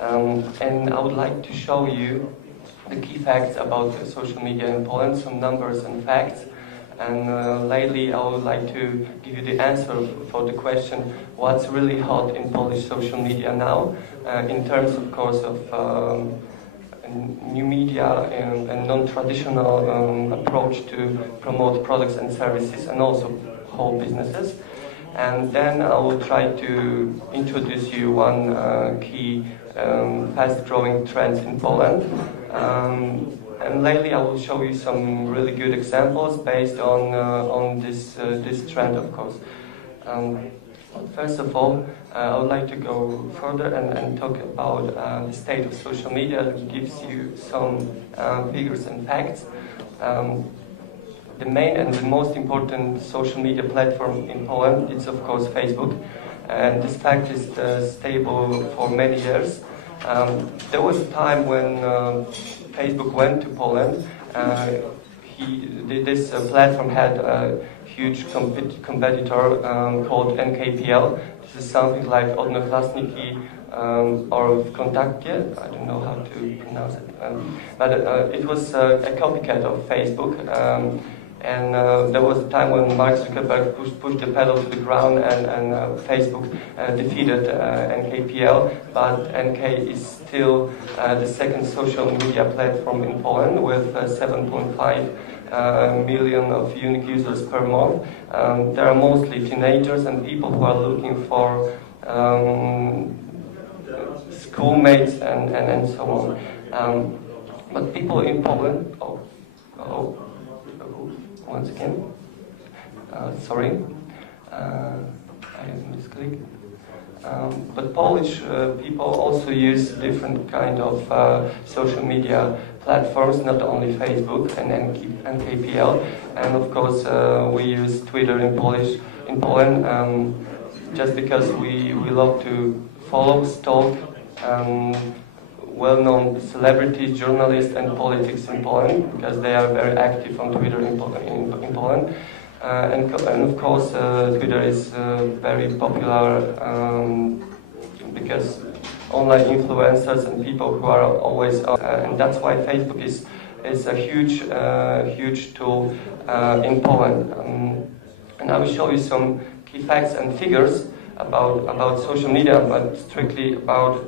And I would like to show you the key facts about social media in Poland, some numbers and facts. And lately I would like to give you the answer for the question, what's really hot in Polish social media now, in terms, of course, of new media and non-traditional approach to promote products and services, and also whole businesses. And then I will try to introduce you one key fast-growing trends in Poland. And lately I will show you some really good examples based on this trend, of course. First of all, I would like to go further and talk about the state of social media. That gives you some figures and facts. The main and the most important social media platform in Poland is, of course, Facebook. And this fact is stable for many years. There was a time when Facebook went to Poland. This platform had a huge competitor called NKPL. This is something like Odnoklassniki or Kontakte. I don't know how to pronounce it. But it was a copycat of Facebook. And there was a time when Mark Zuckerberg pushed the pedal to the ground, and Facebook defeated NKPL, but NK is still the second social media platform in Poland with 7.5 million of unique users per month. There are mostly teenagers and people who are looking for schoolmates and so on. But people in Poland, once again, sorry, I misclicked. But Polish people also use different kind of social media platforms, not only Facebook and NKPL, and of course we use Twitter in Poland, just because we love to follow, stalk well-known celebrities, journalists, and politics in Poland, because they are very active on Twitter in Poland. And of course, Twitter is very popular because online influencers and people who are always and that's why Facebook is a huge tool in Poland. And I will show you some key facts and figures about social media, but strictly about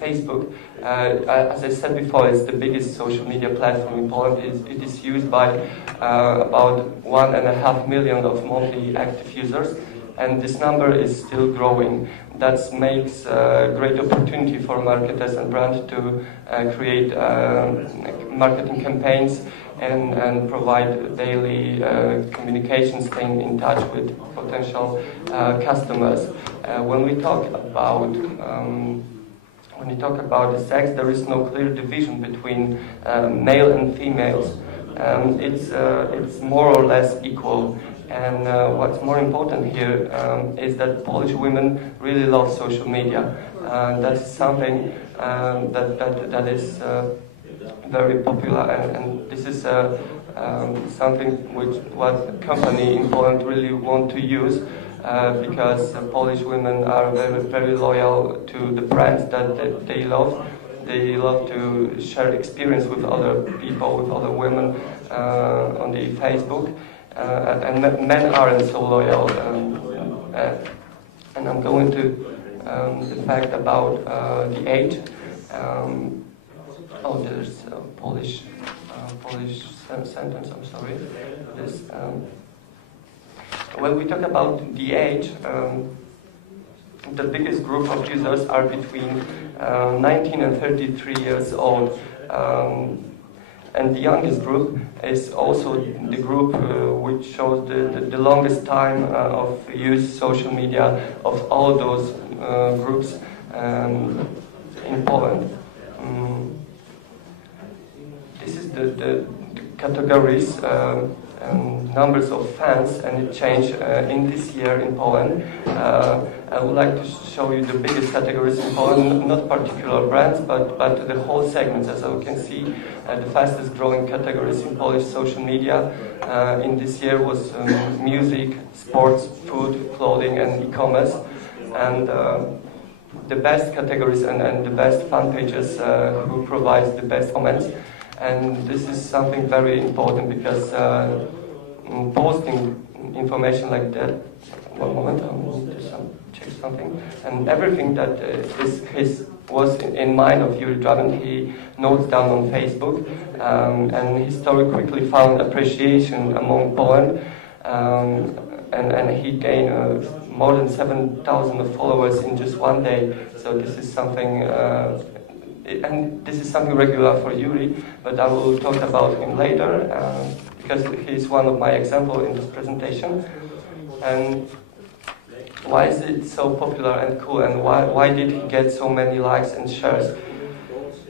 Facebook. As I said before, it's the biggest social media platform in Poland. It is used by about 1.5 million of monthly active users, and this number is still growing. That makes a great opportunity for marketers and brands to create marketing campaigns and provide daily communication, staying in touch with potential customers. When we talk about the sex, there is no clear division between male and females. It's more or less equal. And what's more important here is that Polish women really love social media. That's something that is very popular, and this is something what company in Poland really want to use. Because Polish women are very loyal to the brands that they love. They love to share experience with other people, with other women on the Facebook. And men aren't so loyal. And I'm going to the fact about the age. There's a Polish sentence. I'm sorry. This. When we talk about the age, the biggest group of users are between 19 and 33 years old. And the youngest group is also the group which shows the longest time of use social media of all those groups in Poland. This is the categories. Numbers of fans, and it changed in this year in Poland. I would like to show you the biggest categories in Poland, not particular brands, but the whole segments. As you can see, the fastest growing categories in Polish social media in this year was music, sports, food, clothing, and e-commerce. And the best categories and the best fan pages who provides the best comments. And this is something very important because posting information like that, one moment, I need to check something, and everything that was in mind of Yuri Draven, he notes down on Facebook, and his story quickly found appreciation among Poland, and he gained more than 7,000 followers in just one day. So this is something, and this is something regular for Yuri, but I will talk about him later, because he's one of my examples in this presentation. And why is it so popular and cool, and why did he get so many likes and shares?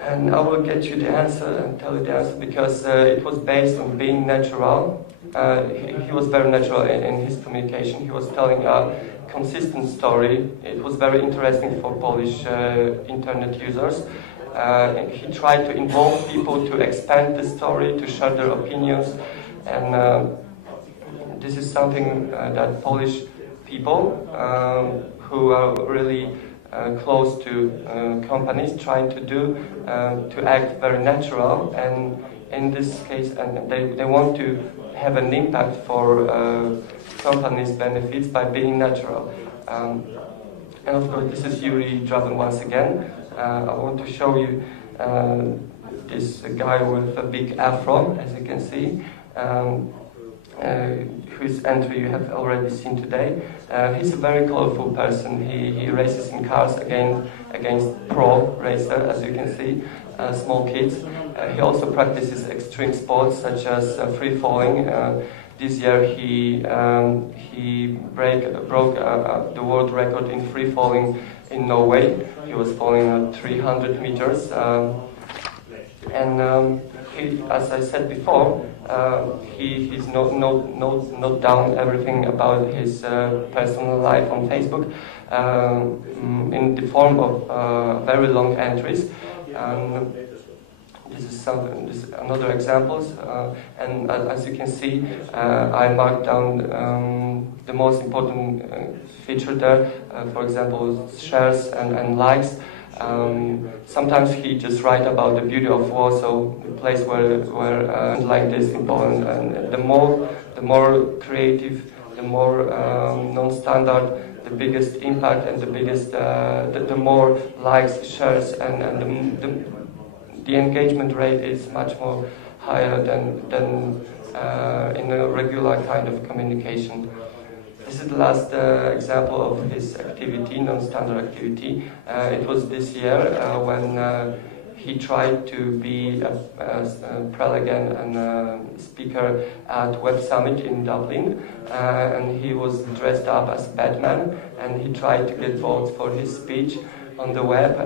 And I will get you the answer and tell you the answer, because it was based on being natural. He was very natural in his communication. He was telling a consistent story. It was very interesting for Polish internet users. He tried to involve people to expand the story, to share their opinions, and this is something that Polish people who are really close to companies trying to do, to act very natural, and in this case, and they want to have an impact for companies' benefits by being natural. And of course, this is Yuri Draven once again. I want to show you this guy with a big afro, as you can see, whose entry you have already seen today. He's a very colorful person. He races in cars against pro racer, as you can see, small kids. He also practices extreme sports such as free falling. This year he broke the world record in free falling in Norway. He was falling at 300 meters. As I said before, he's not down everything about his personal life on Facebook in the form of very long entries. This is another examples, and as you can see, I marked down the most important feature there. For example, shares and likes. Sometimes he just write about the beauty of Warsaw, the place where like this in Poland. And the more creative, the more non-standard, the biggest impact, and the biggest, the more likes, shares, and the engagement rate is much more higher than in a regular kind of communication. This is the last example of his activity, non-standard activity. It was this year when he tried to be a prelegan and a speaker at Web Summit in Dublin, and he was dressed up as Batman, and he tried to get votes for his speech on the web.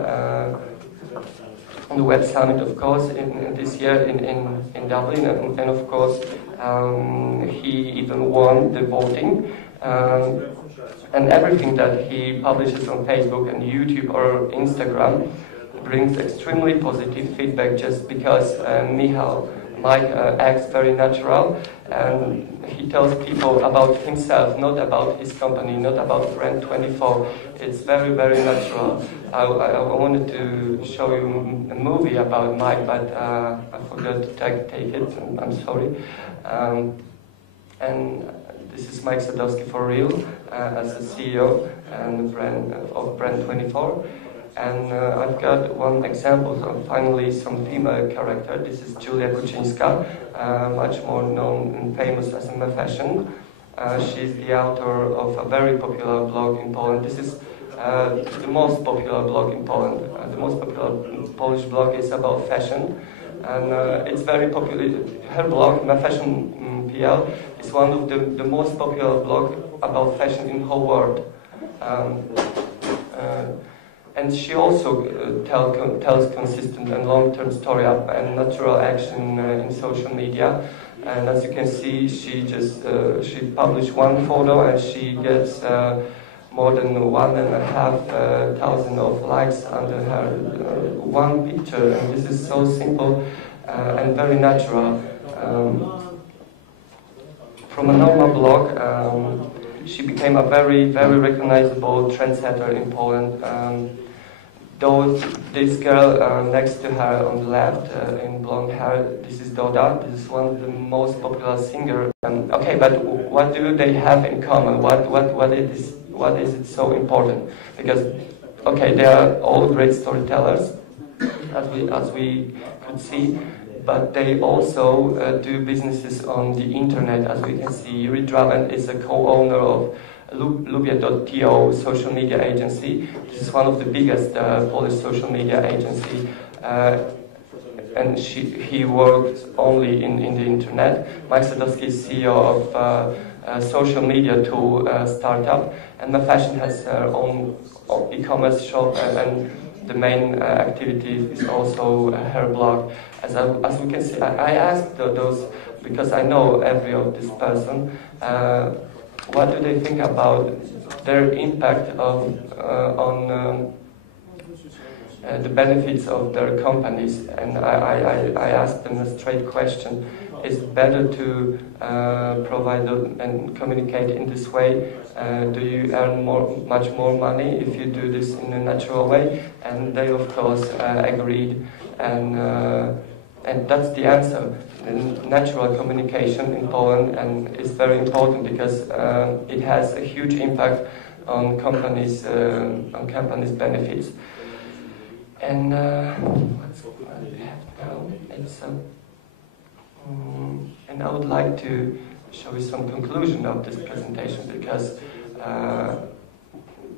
On the Web Summit, of course, in this year in Dublin, and of course he even won the voting. And everything that he publishes on Facebook and YouTube or Instagram brings extremely positive feedback, just because Mike acts very natural, and he tells people about himself, not about his company, not about Brand24. It's very, very natural. I wanted to show you a movie about Mike, but I forgot to take it. I'm sorry. And this is Mike Sadowski for real, as the CEO and of Brand24. And I've got one example of finally some female character. This is Julia Kuczyńska, much more known and famous as a fashion. She's the author of a very popular blog in Poland. This is the most popular blog in Poland. The most popular Polish blog is about fashion, and it's very popular. Her blog, MyFashion.pl, is one of the most popular blog about fashion in the whole world. And she also tells consistent and long-term story and natural action in social media. And as you can see, she published one photo and she gets more than 1,500 of likes under her one picture. And this is so simple and very natural. From a normal blog, she became a very, very recognizable trendsetter in Poland. This girl next to her on the left, in blonde hair, this is Doda. This is one of the most popular singers. Okay, but what do they have in common? What is it so important? Because okay, they are all great storytellers, as we could see, but they also do businesses on the internet. As we can see, Yuri Draven is a co-owner of Lubię.to social media agency. This is one of the biggest Polish social media agency, and he works only in the internet. Mike Sadowski is CEO of social media tool startup, and MaFashion has her own e-commerce shop, and the main activity is also her blog. As we can see, I asked those because I know every of this person. What do they think about their impact on the benefits of their companies? And I asked them a straight question: is it better to provide and communicate in this way? Do you earn much more money if you do this in a natural way? And they of course agreed, and that's the answer. Natural communication in Poland and is very important because it has a huge impact on companies' benefits. And what we have now, it's and I would like to show you some conclusion of this presentation, because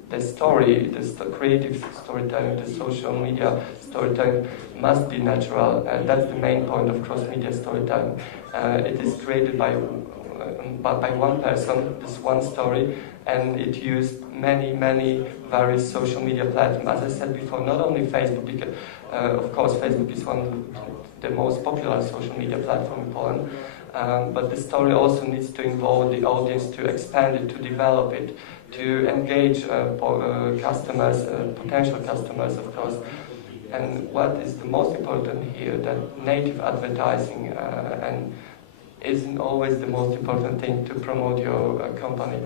the story, the creative storytelling, the social media storytelling must be natural, and that's the main point of cross-media storytelling. It is created by one person, this one story, and it used many various social media platforms. As I said before, not only Facebook, because of course Facebook is one of the most popular social media platform in Poland, but the story also needs to involve the audience, to expand it, to develop it, to engage customers, potential customers, of course. And what is the most important here, that native advertising and isn't always the most important thing to promote your company.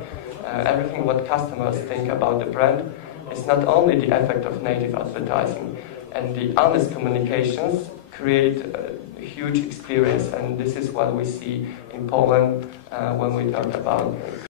Everything what customers think about the brand is not only the effect of native advertising, and the honest communications create a huge experience, and this is what we see in Poland when we talk about